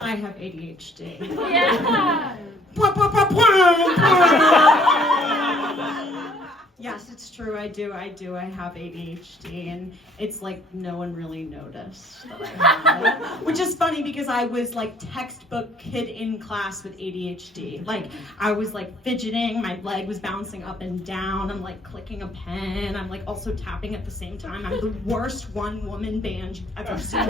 I have ADHD. Yeah. Yes, it's true. I do. I have ADHD, and it's like no one really noticed that I have it. Which is funny because I was like textbook kid in class with ADHD. Like I was like fidgeting, my leg was bouncing up and down. I'm like clicking a pen. I'm like also tapping at the same time. I'm the worst one-woman band you've ever seen.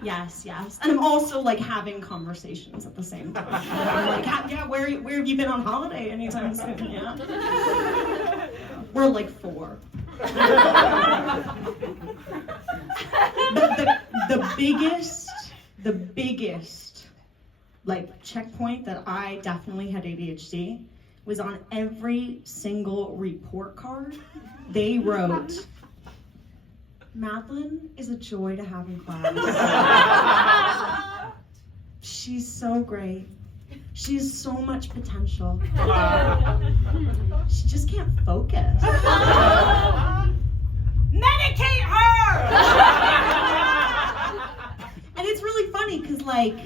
Yes. And I'm also like having conversations at the same time. I'm like, yeah, where have you been on holiday anytime soon? Yeah. We're like 4. But the biggest like checkpoint that I definitely had ADHD was on every single report card. They wrote, Madlen is a joy to have in class. She's so great. She has so much potential. She just can't focus. Medicate her! And it's really funny because, like,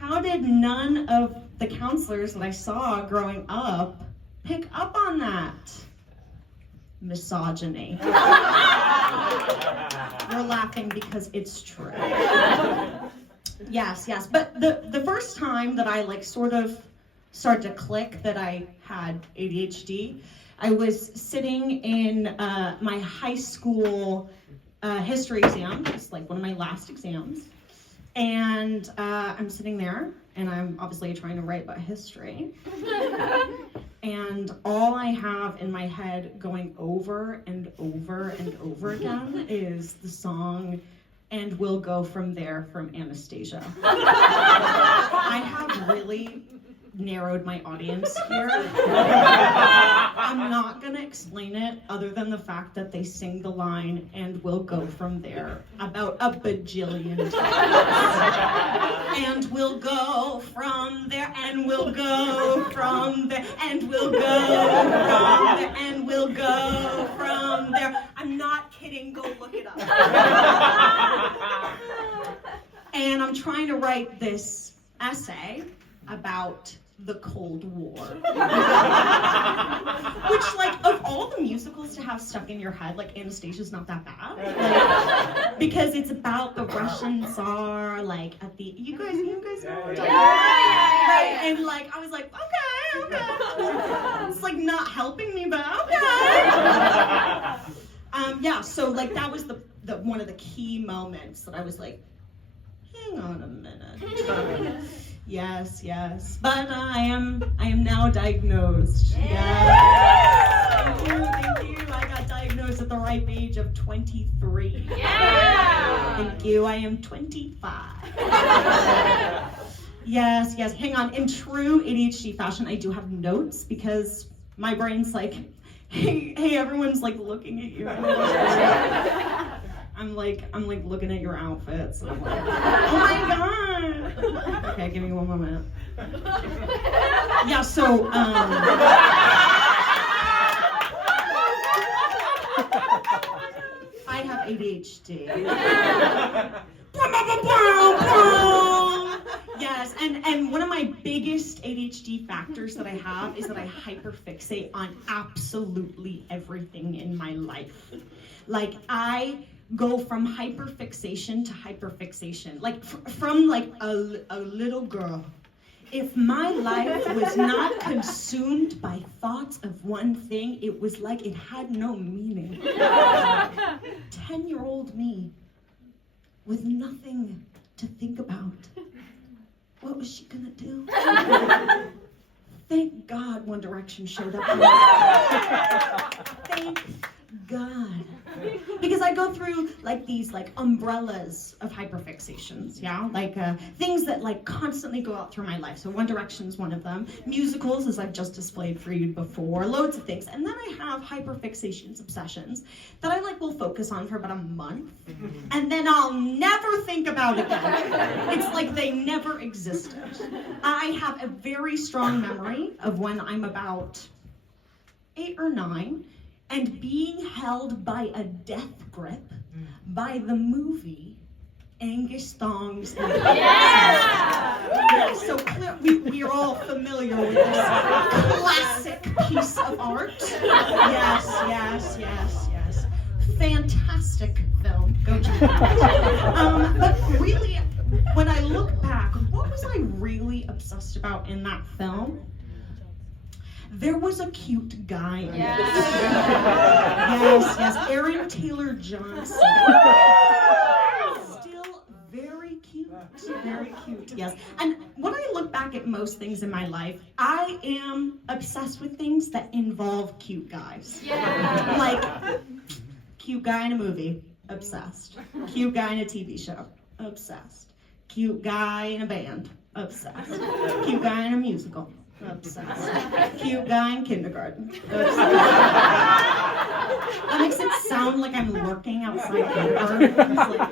how did none of the counselors that I saw growing up pick up on that? Misogyny. We're laughing because it's true. Yes. But the first time that I like sort of started to click that I had ADHD, I was sitting in my high school history exam. It's like one of my last exams. And I'm sitting there, and I'm obviously trying to write about history. And all I have in my head going over and over and over again is the song "And We'll Go From There" from Anastasia. I have really narrowed my audience here. I'm not gonna explain it other than the fact that they sing the line "And we'll go from there" about a bajillion times. And we'll go from there, and we'll go from there, and we'll go from there, and we'll go from there. I'm not kidding, go look it up. And I'm trying to write this essay about the Cold War. Which, like, of all the musicals to have stuck in your head, like, Anastasia's not that bad. Like, because it's about the Russian Tsar, like, at the, you guys know what I'm talking about? Right? And, like, I was like, okay. It's, like, not helping me, but okay. Yeah, so, like, that was the one of the key moments that I was like, hang on a minute. Yes. But I am now diagnosed. Yes. Thank you. I got diagnosed at the ripe age of 23. Yeah. Thank you. I am 25. Yes. Hang on. In true ADHD fashion, I do have notes because my brain's like, hey, everyone's like looking at you. I'm like looking at your outfits. And I'm like, oh my god. Okay, give me one moment. Yeah, so I have ADHD. Yes, and one of my biggest ADHD factors that I have is that I hyperfixate on absolutely everything in my life. Like, I go from hyperfixation to hyperfixation. Like, from like a little girl. If my life was not consumed by thoughts of one thing, it was like it had no meaning. 10-year-old me with nothing to think about. What was she gonna do? Thank God One Direction showed up. Thank God. Because I go through like these like umbrellas of hyperfixations, yeah? Like things that like constantly go out through my life. So One Direction's one of them. Musicals, as I've just displayed for you before, loads of things. And then I have hyperfixations, obsessions, that I like will focus on for about a month. And then I'll never think about it again. It's like they never existed. I have a very strong memory of when I'm about 8 or 9, and being held by a death grip by the movie Angus Thongs. Yeah! So we are all familiar with this classic piece of art. Yes. Fantastic film. Go check it out. But really, when I look back, what was I really obsessed about in that film? There was a cute guy in it. Yes. Aaron Taylor Johnson. Still very cute. Very cute, yes. And when I look back at most things in my life, I am obsessed with things that involve cute guys. Yeah. Like, cute guy in a movie, obsessed. Cute guy in a TV show, obsessed. Cute guy in a band, obsessed. Cute guy in a musical, obsessed. Cute guy in kindergarten, obsessed. That makes it sound like I'm lurking outside kindergarten. Like,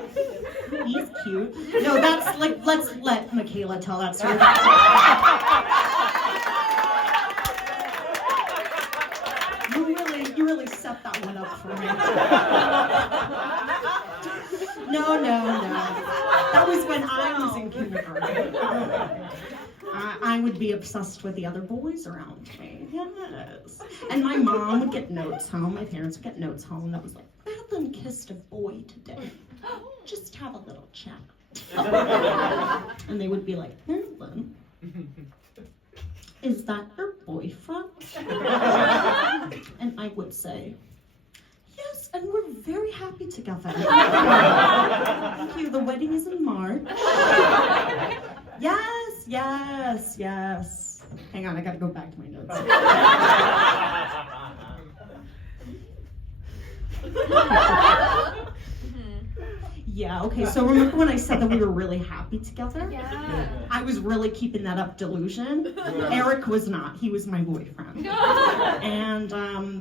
he's cute. No, that's like, let's let Michaela tell that story. You really set that one up for me. No. That was when I was in kindergarten. I would be obsessed with the other boys around me. Yes. And my mom would get notes home. My parents would get notes home that was like, Madlen kissed a boy today. Just have a little chat. And they would be like, Madlen, is that your boyfriend? And I would say, yes, and we're very happy together. Thank you. The wedding is in March. Yes. Hang on, I gotta go back to my notes. Yeah, okay, so remember when I said that we were really happy together? Yeah. I was really keeping that up delusion. Eric was not, he was my boyfriend. And,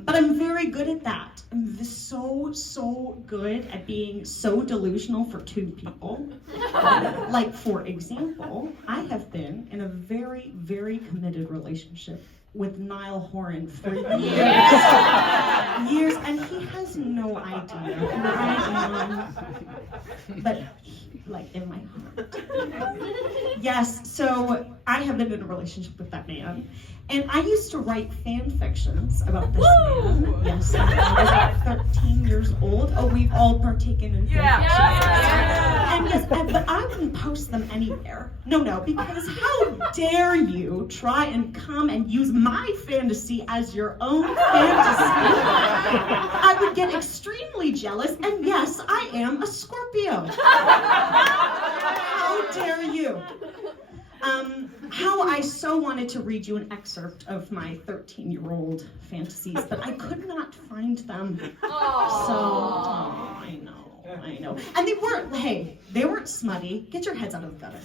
but I'm very good at that. I'm so good at being so delusional for two people. Like, for example, I have been in a very, very committed relationship with Niall Horan for years, and he has no idea who I am, but like in my heart. Yes, so I have been in a relationship with that man, and I used to write fan fictions about this man. Yes, when I was like 13 years old. Oh, we've all partaken in fan fictions. And yes, but I wouldn't post them anywhere. No, because how dare you try and come and use my fantasy as your own fantasy? I would get extremely jealous, and yes, I am a Scorpio. How dare you? How I so wanted to read you an excerpt of my 13-year-old fantasies, but I could not find them. So, I know. And they weren't smutty. Get your heads out of the gutter.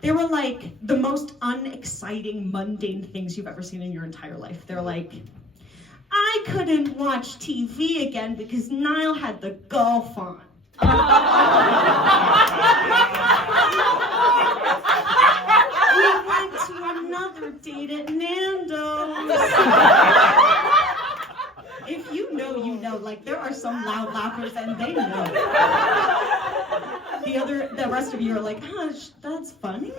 They were like the most unexciting, mundane things you've ever seen in your entire life. They're like, I couldn't watch TV again because Niall had the golf on. We went to another date at Nando's. If you know, you know. Like, there are some loud laughers, and they know. The rest of you are like, hush, that's funny.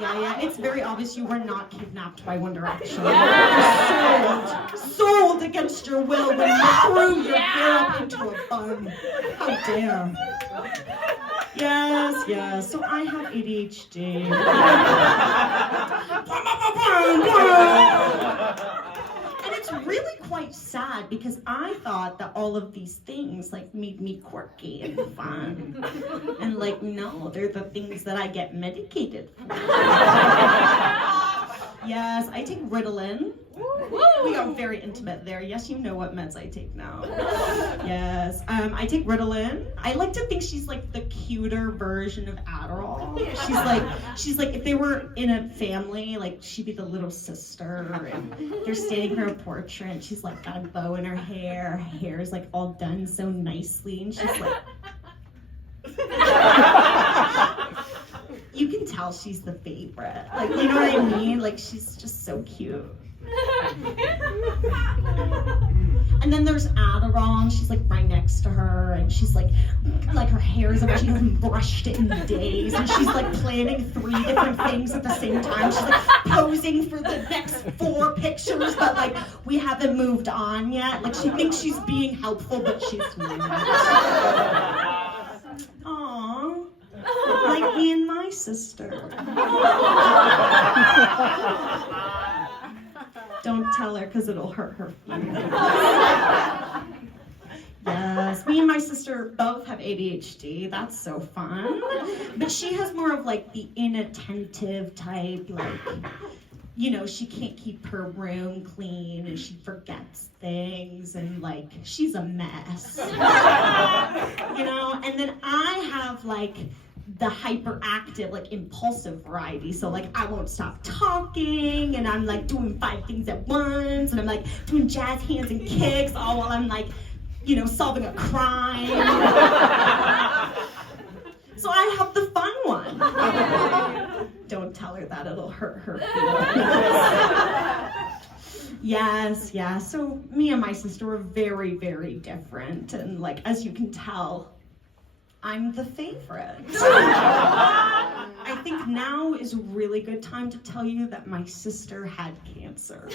Yeah, it's very obvious you were not kidnapped by One Direction. Sold against your will when you threw your hair up into a bun. How dare. Yes, so I have ADHD. And it's really quite sad because I thought that all of these things like made me quirky and fun. And like, no, they're the things that I get medicated for. Yes, I take Ritalin. We are very intimate there. Yes, you know what meds I take now. Yes, I take Ritalin. I like to think she's like the cuter version of Adderall. She's like if they were in a family, like she'd be the little sister, and they're standing for a portrait, and she's like got a bow in her hair. Her hair is like all done so nicely, and she's like. You can tell she's the favorite. Like, you know what I mean? Like, she's just so cute. And then there's Adderall, and she's like right next to her, and she's like her hair's up, she hasn't brushed it in days, and she's like planning 3 different things at the same time. She's like posing for the next 4 pictures, but like we haven't moved on yet. Like she thinks she's being helpful, but she's not. Aww. Like me and my sister. Don't tell her because it'll hurt her feelings. Yes, me and my sister both have ADHD. That's so fun. But she has more of like the inattentive type, like, you know, she can't keep her room clean and she forgets things and like she's a mess. You know, and then I have like the hyperactive, like impulsive variety. So like I won't stop talking and I'm like doing 5 things at once and I'm like doing jazz hands and kicks all while I'm like, you know, solving a crime. So I have the fun one. Don't tell her that, it'll hurt her feelings. Yes, yeah. So me and my sister are very, very different. And like, as you can tell, I'm the favorite. I think now is a really good time to tell you that my sister had cancer.